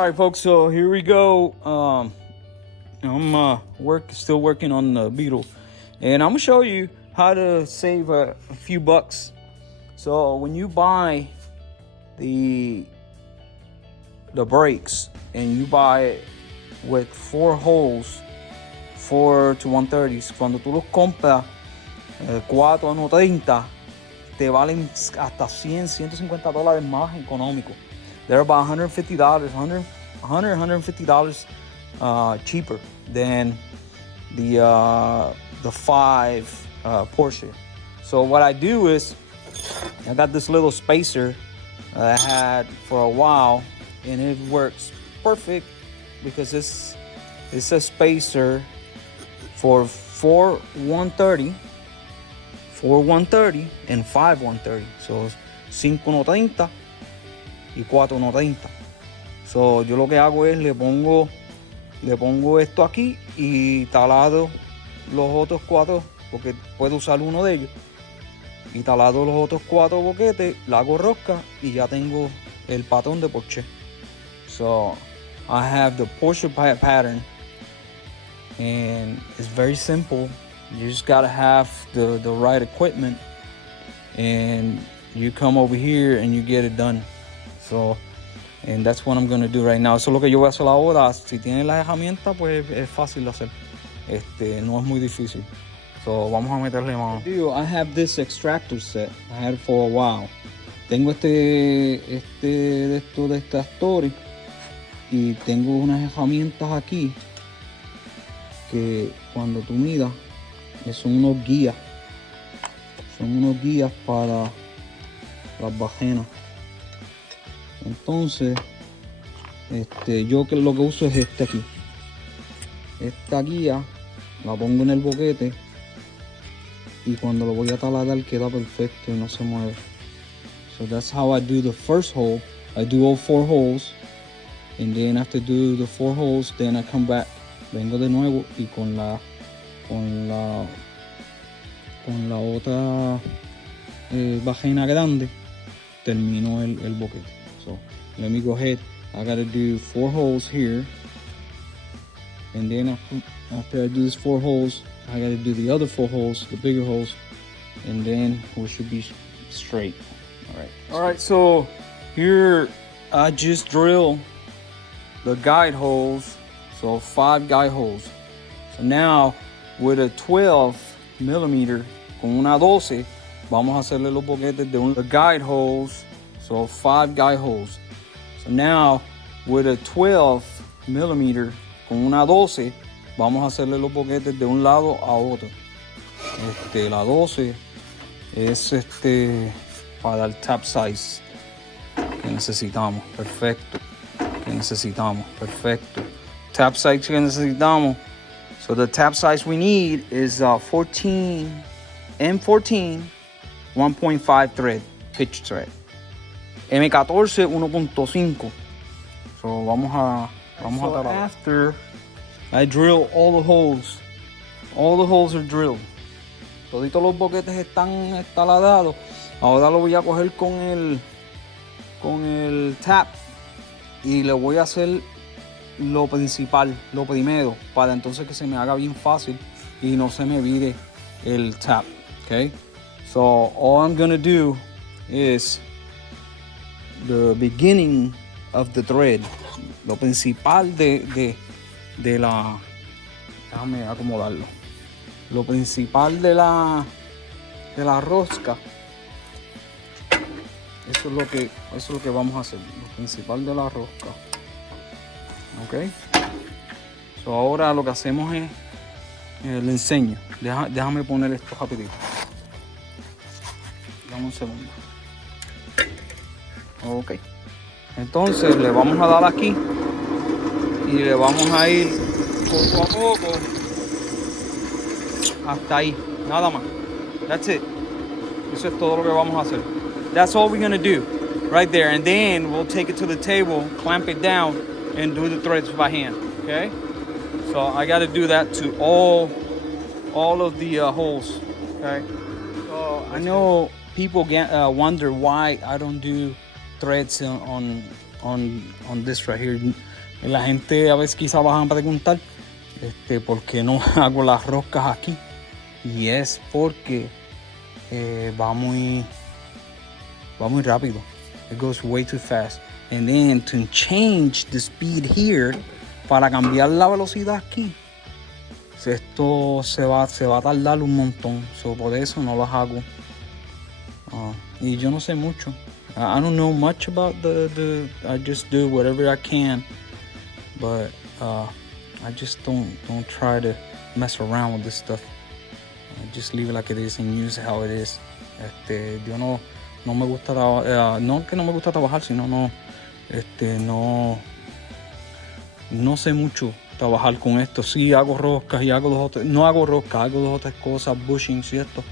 All right, folks, so here we go. I'm still working on the Beetle, and I'm gonna show you how to save a few bucks. So when you buy the brakes and you buy it with 4 holes, 4 to 130s, cuando tú los compras 4 a 130, te valen hasta $100-150 más económico. They're about $150, $150 cheaper than the 5 Porsche. So what I do is I got this little spacer I had for a while, and it works perfect because it's a spacer for 4 130 and 5 130. So 5 130 y 4 130. So yo lo que hago es le pongo esto aquí y talado los otros 4, porque puedo usar uno de ellos, y talado los otros 4 boquetes, la hago rosca y ya tengo el patrón de Porsche. So I have the Porsche pattern, and it's very simple. You just gotta have the right equipment, and you come over here and you get it done. So, and that's what I'm gonna do right now. Eso es lo que yo voy a hacer ahora. Si tienes las herramientas, pues es fácil de hacer. No es muy difícil. So, vamos a meterle mano. I have this extractor set. I had it for a while. Tengo de extractores, y tengo unas herramientas aquí que cuando tú miras son unos guías. Son unos guías para las bajenas. Entonces, yo lo que uso es aquí. Esta guía la pongo en el boquete y cuando lo voy a taladrar queda perfecto y no se mueve. So that's how I do the first hole. I do all 4 holes, and then after do the 4 holes, then I come back. Vengo de nuevo y con la otra bajena grande termino el boquete. So let me go ahead. I gotta do 4 holes here, and then after I do these 4 holes, I gotta do the other 4 holes, the bigger holes, and then we should be straight. All right. So here I just drill the guide holes. So 5 guide holes. So now with a 12 millimeter con una 12, vamos a hacerle los boquetes de the guide holes. So 5 guide holes. So now with a 12 millimeter con una 12, vamos a hacerle los boquetes de un lado a otro. La 12 es para el tap size que necesitamos. Perfecto. Tap size que necesitamos. So the tap size we need is 14 M14 1.5 thread, pitch thread. M14 1.5. So vamos a talar. After I drill all the holes are drilled. Toditos los boquetes están taladados. Ahora lo voy a coger con el tap y le voy a hacer lo principal, lo primero, para entonces que se me haga bien fácil y no se me vire el tap. Okay? So all I'm gonna do is the beginning of the thread, lo principal de la, déjame acomodarlo, lo principal de la rosca. Eso es lo que vamos a hacer, lo principal de la rosca. Ok. So ahora lo que hacemos es, le enseño. Déjame poner esto rapidito. Dame un segundo. Ok. Entonces le vamos a dar aquí y le vamos a ir poco a poco hasta ahí. Nada más. That's it. Eso es todo lo que vamos a hacer. That's all we're gonna do right there, and then we'll take it to the table, clamp it down, and do the threads by hand. Okay. So I got to do that to all of the holes. Okay. So I know people wonder why I don't do threads on this right here. La gente a veces quizá van a preguntar por qué no hago las roscas aquí. Y es porque va muy rápido. It goes way too fast. And then to change the speed here, para cambiar la velocidad aquí, esto se va a tardar un montón. So, por eso no las hago. Y yo no sé mucho. I don't know much about I just do whatever I can. But I just don't try to mess around with this stuff. Just leave it like it is and use it how it is. Yo no me gusta no que no me gusta trabajar, sino no sé mucho trabajar con esto. Sí hago roscas y no hago roscas, hago 2 o 3 cosas, bushings y esto,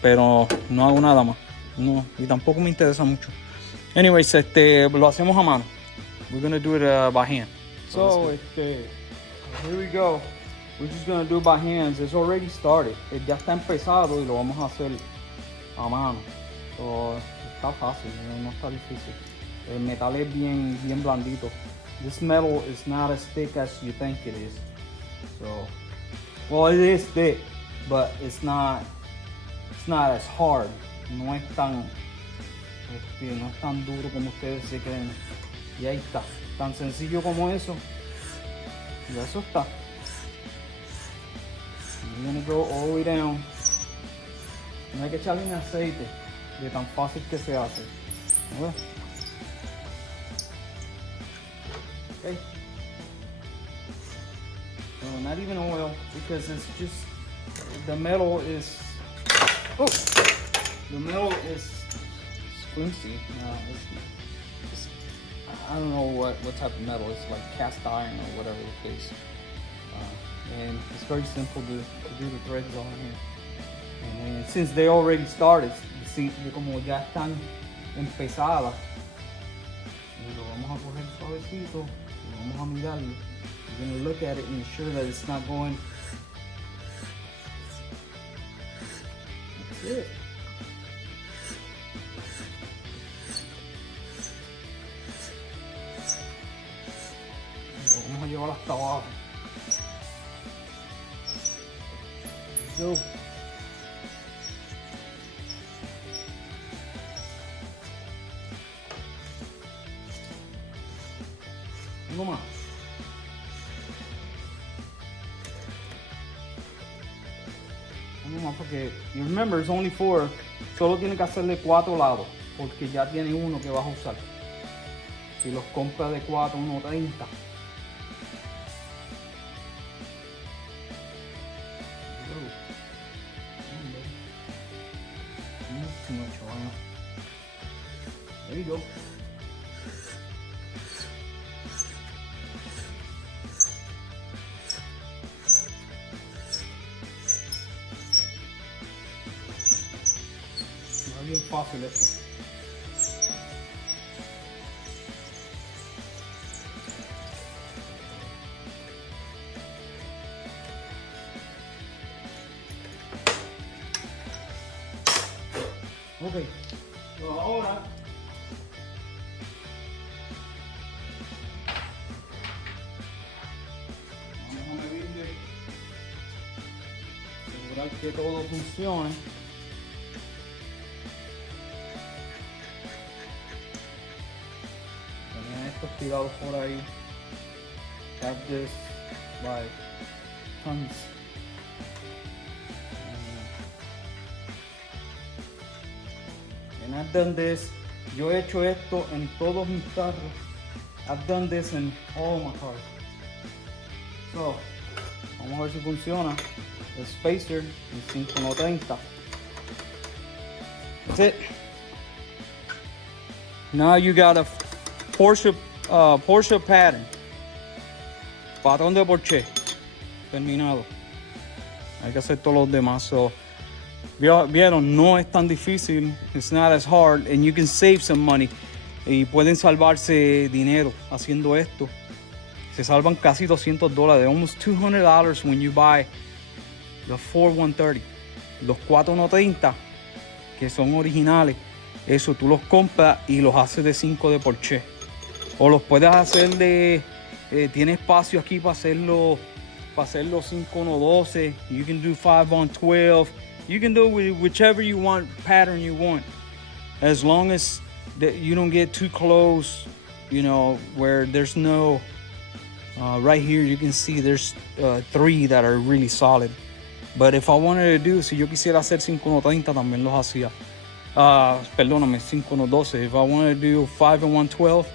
pero no hago nada más. No, y tampoco me interesa mucho. Anyways, lo hacemos a mano. We're gonna do it by hand. So, here we go. We're just gonna do it by hands. It's already started. Ya está empezado y lo vamos a hacer a mano. So, está fácil, no está difícil. El metal es bien blandito. This metal is not as thick as you think it is. So, well, it is thick, but it's not as hard. No es tan duro como ustedes se creen. Y ahí está, tan sencillo como eso. Y eso está. I'm gonna go all the way down. No hay que echarle ni aceite de tan fácil que se hace. ¿Ves? Okay. No, not even oil, because it's just the metal is squincy. I don't know what type of metal. It's like cast iron or whatever the case. And it's very simple to do the threads on here. And since they already started, como ya están empezadas, lo vamos a coger suavecito, lo vamos a mirarlo. We're going to look at it and ensure that it's not going. That's it. Lo vamos a llevar hasta abajo. Go. Uno más. Uno más porque, you remember, it's only 4. Solo tiene que hacerle 4 lados porque ya tiene uno que vas a usar. Si los compras de 4, 1.30. Too much oil. There you go. Es bien fácil esto. Ok, so ahora vamos a medirle, asegurar que todo funcione. Tenía estos tirados por ahí. Have this like tons. And I've done this. Yo he hecho esto en todos mis carros. I've done this in all my cars. So, vamos a ver si funciona. El spacer, el 530. That's it. Now you got a Porsche pattern. Patrón de Porsche. Terminado. Hay que hacer todos los demás. So, vieron, no es tan difícil. It's not as hard and you can save some money. Y pueden salvarse dinero haciendo esto. Se salvan casi $200, almost $200 when you buy the 4130. Los 4130 que son originales, eso tú los compras y los haces de 5 de Porsche. O los puedes hacer de tiene espacio aquí para hacerlo 5-1-12. You can do 5-on-12. You can do it with whichever you want, pattern you want, as long as that you don't get too close, you know, where there's no right here you can see there's 3 that are really solid. But if I wanted to do, si yo quisiera hacer 5-1-30 también los hacía. Perdóname, 5-1-12. If I wanted to do 5-1-12,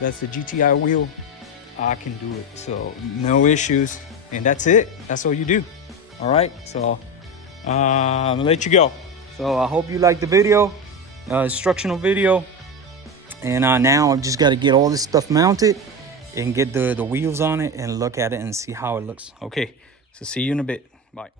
that's the GTI wheel, I can do it. So no issues. And that's it. That's all you do. All right. So I'm gonna let you go. So I hope you liked the video, instructional video. And now I've just got to get all this stuff mounted and get the wheels on it and look at it and see how it looks. Okay. So see you in a bit. Bye.